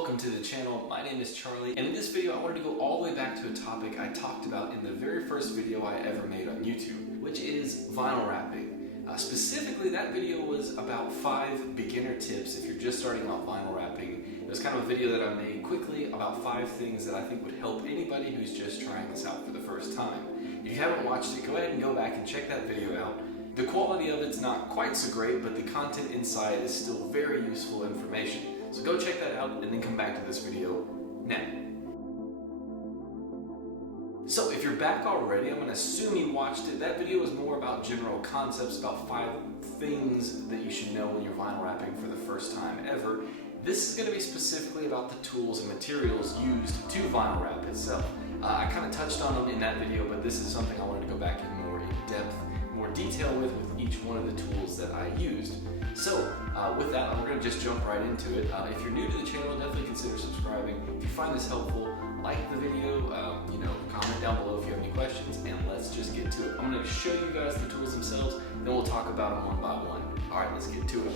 welcome to the channel. My name is Charlie, and in this video I wanted to go all the way back to a topic I talked about in the very first video I ever made on YouTube, which is vinyl wrapping. Specifically, that video was about 5 beginner tips if you're just starting out vinyl wrapping. It was kind of a video that I made quickly about 5 things that I think would help anybody who's just trying this out for the first time. If you haven't watched it, go ahead and go back and check that video out. The quality of it's not quite so great, but the content inside is still very useful information. So go check that out and then come back to this video now. So if you're back already, I'm going to assume you watched it. That video was more about general concepts, about 5 things that you should know when you're vinyl wrapping for the first time ever. This is going to be specifically about the tools and materials used to vinyl wrap itself. I kind of touched on them in that video, but this is something I wanted to go back in more in depth, more detail with each one of the tools that I used. So with that, we're going to just jump right into it. If you're new to the channel, definitely consider subscribing. If you find this helpful, like the video, comment down below if you have any questions, and let's just get to it. I'm going to show you guys the tools themselves, then we'll talk about them one by one. Alright, let's get to it.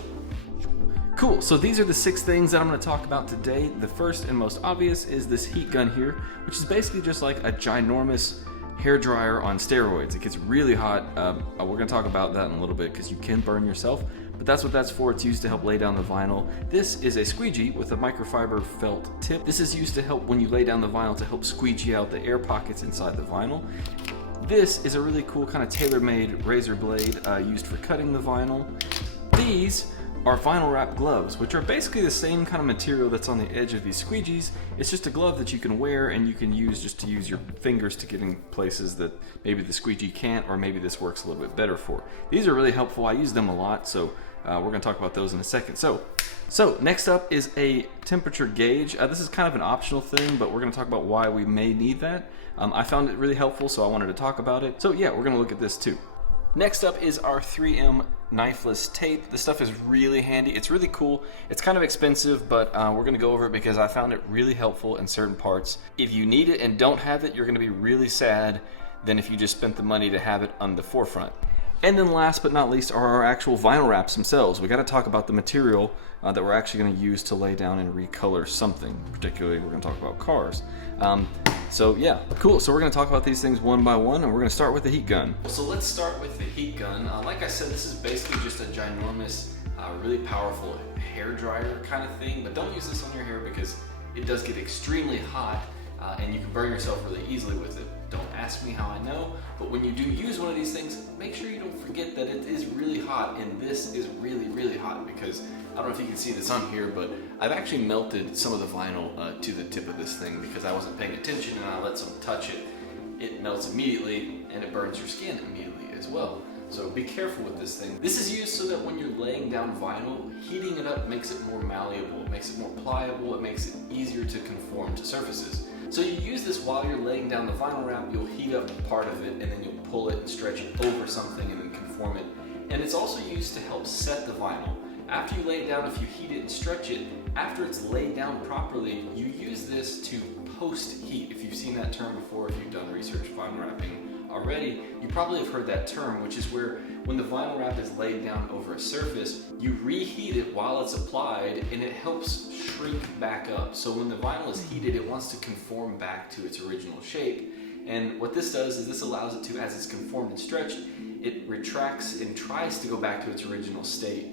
Cool, so these are the 6 things that I'm going to talk about today. The first and most obvious is this heat gun here, which is basically just like a ginormous hair dryer on steroids. It gets really hot. We're going to talk about that in a little bit because you can burn yourself, but that's what that's for. It's used to help lay down the vinyl. This is a squeegee with a microfiber felt tip. This is used to help when you lay down the vinyl to help squeegee out the air pockets inside the vinyl. This is a really cool kind of tailor-made razor blade used for cutting the vinyl. These are vinyl wrap gloves, which are basically the same kind of material that's on the edge of these squeegees. It's just a glove that you can wear and you can use just to use your fingers to get in places that maybe the squeegee can't, or maybe this works a little bit better for. These are really helpful. I use them a lot, so we're going to talk about those in a second. So next up is a temperature gauge. This is kind of an optional thing, but we're going to talk about why we may need that. I found it really helpful, so I wanted to talk about it. So yeah, we're going to look at this too. Next up is our 3M Knifeless Tape. This stuff is really handy. It's really cool. It's kind of expensive, but we're going to go over it because I found it really helpful in certain parts. If you need it and don't have it, you're going to be really sad than if you just spent the money to have it on the forefront. And then last but not least are our actual vinyl wraps themselves. We got to talk about the material that we're actually going to use to lay down and recolor something. Particularly, we're going to talk about cars. So yeah, cool. So we're going to talk about these things one by one, and we're going to start with the heat gun. So let's start with the heat gun. Like I said, this is basically just a ginormous, really powerful hair dryer kind of thing. But don't use this on your hair because it does get extremely hot, and you can burn yourself really easily with it. Don't ask me how I know, but when you do use one of these things, make sure you don't forget that it is really hot, and this is really, really hot because I don't know if you can see this on here, but I've actually melted some of the vinyl to the tip of this thing because I wasn't paying attention and I let someone touch it. It melts immediately and it burns your skin immediately as well. So be careful with this thing. This is used so that when you're laying down vinyl, heating it up makes it more malleable, it makes it more pliable, it makes it easier to conform to surfaces. So you use this while you're laying down the vinyl wrap, you'll heat up part of it and then you'll pull it and stretch it over something and then conform it. And it's also used to help set the vinyl. After you lay it down, if you heat it and stretch it, after it's laid down properly, you use this to post-heat. If you've seen that term before, if you've done research vinyl wrapping already, you probably have heard that term, which is where when the vinyl wrap is laid down over a surface, you reheat it while it's applied and it helps shrink back up. So when the vinyl is heated, it wants to conform back to its original shape. And what this does is this allows it to, as it's conformed and stretched, it retracts and tries to go back to its original state.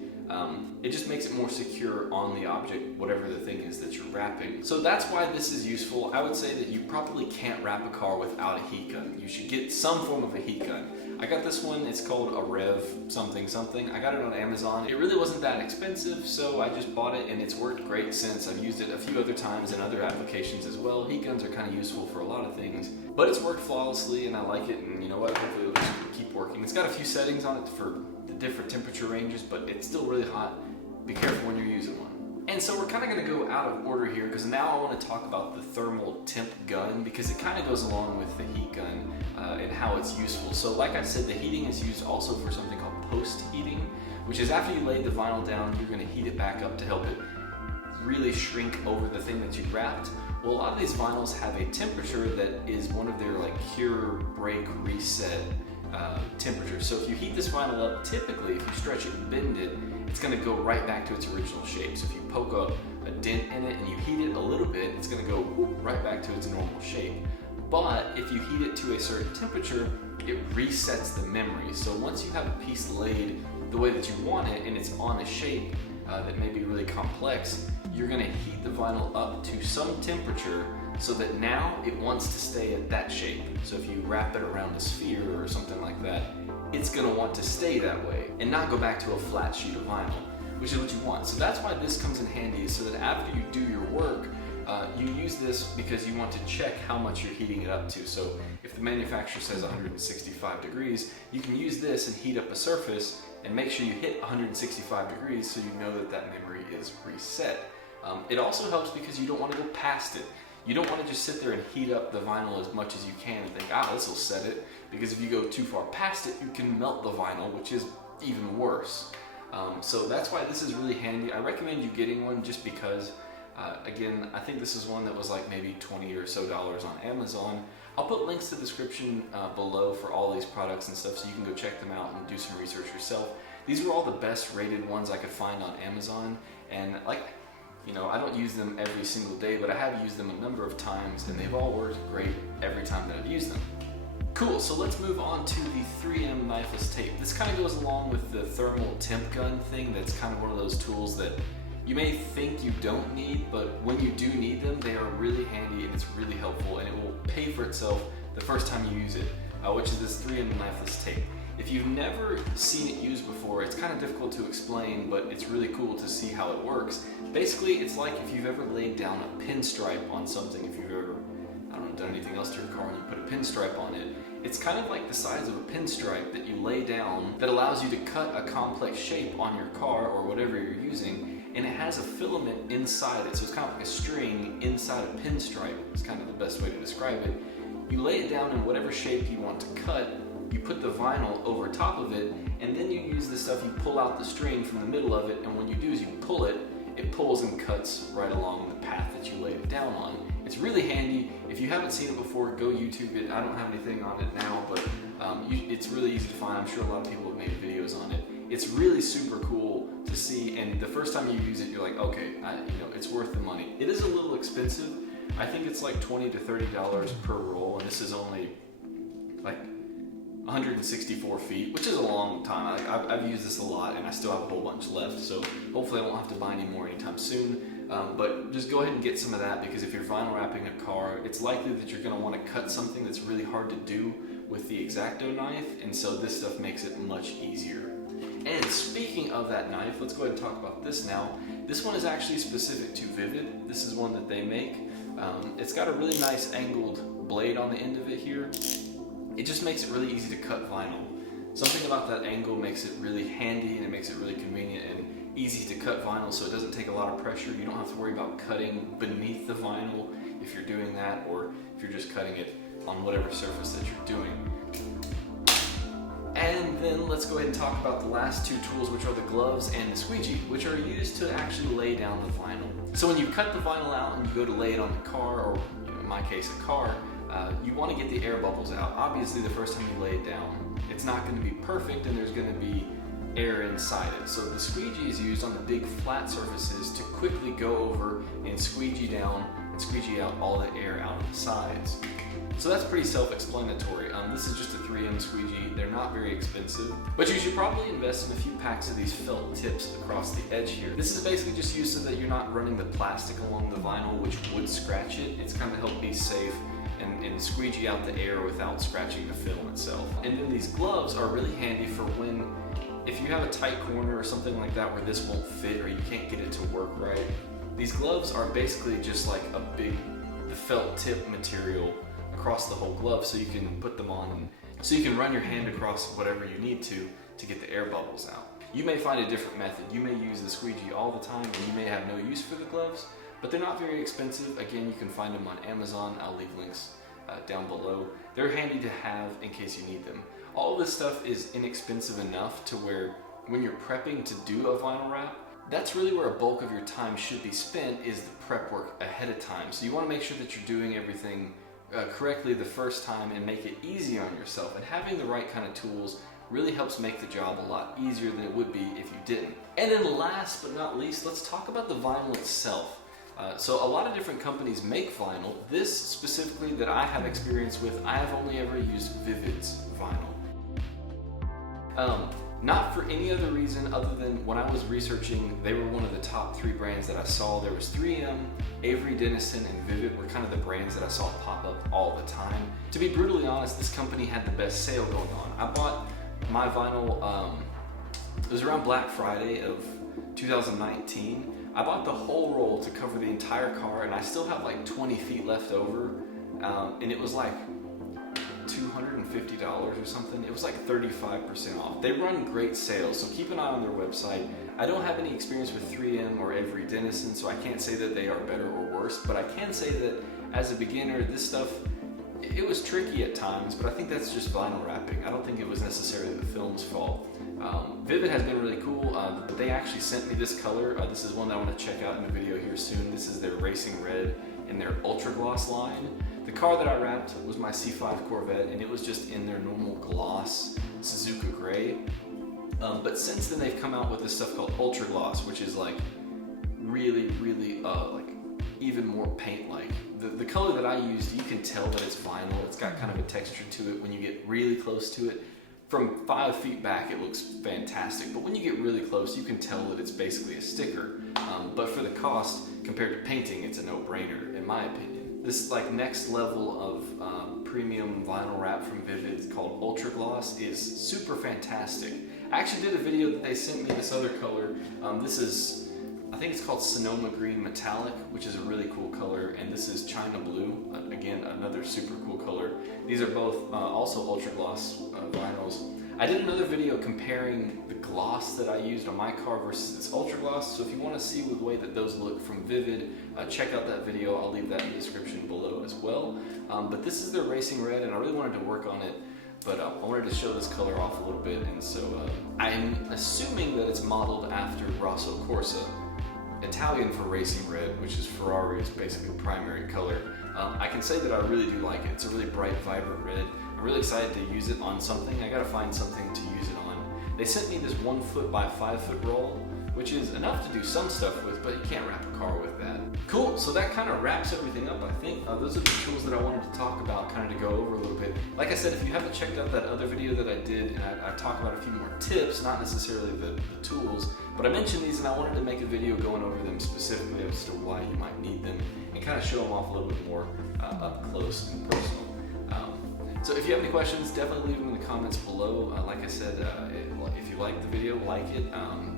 It just makes it more secure on the object, whatever the thing is that you're wrapping. So that's why this is useful. I would say that you probably can't wrap a car without a heat gun. You should get some form of a heat gun. I got this one, it's called a Rev something something. I got it on Amazon. It really wasn't that expensive, so I just bought it and it's worked great since. I've used it a few other times in other applications as well. Heat guns are kind of useful for a lot of things, but it's worked flawlessly and I like it, and you know what, hopefully it'll just keep working. It's got a few settings on it for the different temperature ranges, but it's still really hot. Be careful when you're using one. And so we're kind of going to go out of order here because now I want to talk about the thermal temp gun because it kind of goes along with the heat gun and how it's useful. So like I said, the heating is used also for something called post-heating, which is after you lay the vinyl down, you're going to heat it back up to help it really shrink over the thing that you wrapped. Well, a lot of these vinyls have a temperature that is one of their like cure, break, reset temperature. So if you heat this vinyl up, typically if you stretch it and bend it, it's going to go right back to its original shape. So if you poke a dent in it and you heat it a bit, it's going to go whoop, right back to its normal shape. But if you heat it to a certain temperature, it resets the memory. So once you have a piece laid the way that you want it and it's on a shape that may be really complex, you're going to heat the vinyl up to some temperature so that now it wants to stay at that shape. So if you wrap it around a sphere or something like that, it's going to want to stay that way and not go back to a flat sheet of vinyl, which is what you want. So that's why this comes in handy, so that after you do your work, you use this because you want to check how much you're heating it up to. So if the manufacturer says 165 degrees, you can use this and heat up a surface and make sure you hit 165 degrees so you know that that memory is reset. It also helps because you don't want to go past it. You don't want to just sit there and heat up the vinyl as much as you can and think, this will set it, because if you go too far past it, you can melt the vinyl, which is even worse. So that's why this is really handy. I recommend you getting one just because, again, I think this is one that was like maybe $20 or so on Amazon. I'll put links to the description below for all these products and stuff so you can go check them out and do some research yourself. These were all the best rated ones I could find on Amazon, and I don't use them every single day, but I have used them a number of times and they've all worked great every time that I've used them. Cool, so let's move on to the 3M Knifeless Tape. This kind of goes along with the thermal Temp Gun thing. That's kind of one of those tools that you may think you don't need, but when you do need them, they are really handy and it's really helpful, and it will pay for itself the first time you use it, which is this 3M Knifeless Tape. If you've never seen it used before, it's kind of difficult to explain, but it's really cool to see how it works. Basically, it's like if you've ever laid down a pinstripe on something, if you've ever, done anything else to your car and you put a pinstripe on it, it's kind of like the size of a pinstripe that you lay down that allows you to cut a complex shape on your car or whatever you're using, and it has a filament inside it, so it's kind of like a string inside a pinstripe. It's kind of the best way to describe it. You lay it down in whatever shape you want to cut, you put the vinyl over top of it, and then you use this stuff, you pull out the string from the middle of it, and when you do is you pull it, it pulls and cuts right along the path that you laid it down on. It's really handy. If you haven't seen it before, go YouTube it. I don't have anything on it now, but it's really easy to find. I'm sure a lot of people have made videos on it. It's really super cool to see, and the first time you use it, you're like, okay, it's worth the money. It is a little expensive. I think it's like $20 to $30 per roll, and this is only like 164 feet, which is a long time. I've used this a lot and I still have a whole bunch left, so hopefully I won't have to buy any more anytime soon. But just go ahead and get some of that, because if you're vinyl wrapping a car, it's likely that you're going to want to cut something that's really hard to do with the X-Acto knife, and so this stuff makes it much easier. And speaking of that knife, let's go ahead and talk about this now. This one is actually specific to VVIVID. This is one that they make. It's got a really nice angled blade on the end of it here. It just makes it really easy to cut vinyl. Something about that angle makes it really handy, and it makes it really convenient and easy to cut vinyl, so it doesn't take a lot of pressure. You don't have to worry about cutting beneath the vinyl if you're doing that, or if you're just cutting it on whatever surface that you're doing. And then let's go ahead and talk about the last two tools, which are the gloves and the squeegee, which are used to actually lay down the vinyl. So when you cut the vinyl out and you go to lay it on the car, or in my case a car, you want to get the air bubbles out. Obviously the first time you lay it down, it's not going to be perfect and there's going to be air inside it. So the squeegee is used on the big flat surfaces to quickly go over and squeegee down and squeegee out all the air out of the sides. So that's pretty self-explanatory. This is just a 3M squeegee. They're not very expensive, but you should probably invest in a few packs of these felt tips across the edge here. This is basically just used so that you're not running the plastic along the vinyl, which would scratch it. It's kind of help be safe and squeegee out the air without scratching the film itself. And then these gloves are really handy for if you have a tight corner or something like that where this won't fit or you can't get it to work right. These gloves are basically just like the felt tip material across the whole glove, so you can put them on and so you can run your hand across whatever you need to get the air bubbles out. You may find a different method. You may use the squeegee all the time and you may have no use for the gloves, but they're not very expensive. Again, you can find them on Amazon. I'll leave links down below. They're handy to have in case you need them. All of this stuff is inexpensive enough to where when you're prepping to do a vinyl wrap, that's really where a bulk of your time should be spent, is the prep work ahead of time. So you want to make sure that you're doing everything correctly the first time and make it easy on yourself. And having the right kind of tools really helps make the job a lot easier than it would be if you didn't. And then last but not least, let's talk about the vinyl itself. So a lot of different companies make vinyl. This specifically that I have experience with, I have only ever used VVIVID's vinyl. Not for any other reason other than when I was researching, they were one of the top 3 brands that I saw. There was 3M, Avery Dennison, and Vivid were kind of the brands that I saw pop up all the time. To be brutally honest, this company had the best sale going on. I bought my vinyl, it was around Black Friday of 2019. I bought the whole roll to cover the entire car, and I still have like 20 feet left over, and it was like $250 or something. It was like 35% off. They run great sales, so keep an eye on their website. I don't have any experience with 3M or Avery Dennison, so I can't say that they are better or worse, but I can say that as a beginner, this stuff, it was tricky at times, but I think that's just vinyl wrapping. I don't think it was necessarily the film's fault. Vivid has been really cool, but they actually sent me this color. This is one that I want to check out in the video here soon. This is their Racing Red in their Ultra Gloss line. The car that I wrapped was my C5 Corvette, and it was just in their normal gloss Suzuka Gray. But since then they've come out with this stuff called Ultra Gloss, which is like really, like even more paint-like. The color that I used, you can tell that it's vinyl. It's got kind of a texture to it when you get really close to it. From 5 feet back, it looks fantastic, but when you get really close, you can tell that it's basically a sticker. But for the cost, compared to painting, it's a no-brainer, in my opinion. This like next level of premium vinyl wrap from Vivid called Ultra Gloss is super fantastic. I actually did a video that they sent me this other color. This is, I think it's called Sonoma Green Metallic, which is a really cool color, and this is China Blue, again, another super cool color. These are both also Ultra Gloss vinyls. I did another video comparing the gloss that I used on my car versus this Ultra Gloss, so if you want to see the way that those look from Vivid, check out that video. I'll leave that in the description below as well. But this is their Racing Red, and I really wanted to work on it, but I wanted to show this color off a little bit, and so I'm assuming that it's modeled after Rosso Corsa, Italian for Racing Red, which is Ferrari's basically primary color. I can say that I really do like it. It's a really bright, vibrant red. I'm really excited to use it on something. I gotta find something to use it on. They sent me this 1 foot by 5 foot roll, which is enough to do some stuff with, but you can't wrap a car with that. Cool, so that kind of wraps everything up, I think. Those are the tools that I wanted to talk about, kind of to go over a little bit. Like I said, if you haven't checked out that other video that I did, and I talk about a few more tips, not necessarily the tools, but I mentioned these and I wanted to make a video going over them specifically as to why you might need them, and kind of show them off a little bit more up close and personal. So if you have any questions, definitely leave them in the comments below. Like I said, if you like the video, like it,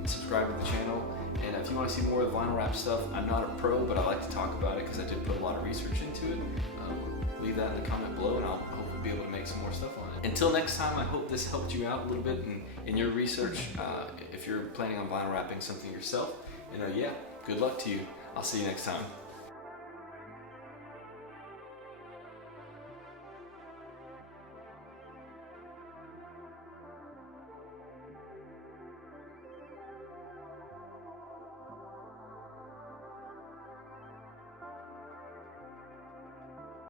subscribe to the channel. And if you want to see more of the vinyl wrap stuff, I'm not a pro, but I like to talk about it because I did put a lot of research into it. Leave that in the comment below, and I'll hopefully be able to make some more stuff on it. Until next time, I hope this helped you out a little bit in your research, if you're planning on vinyl wrapping something yourself. And yeah, good luck to you. I'll see you next time.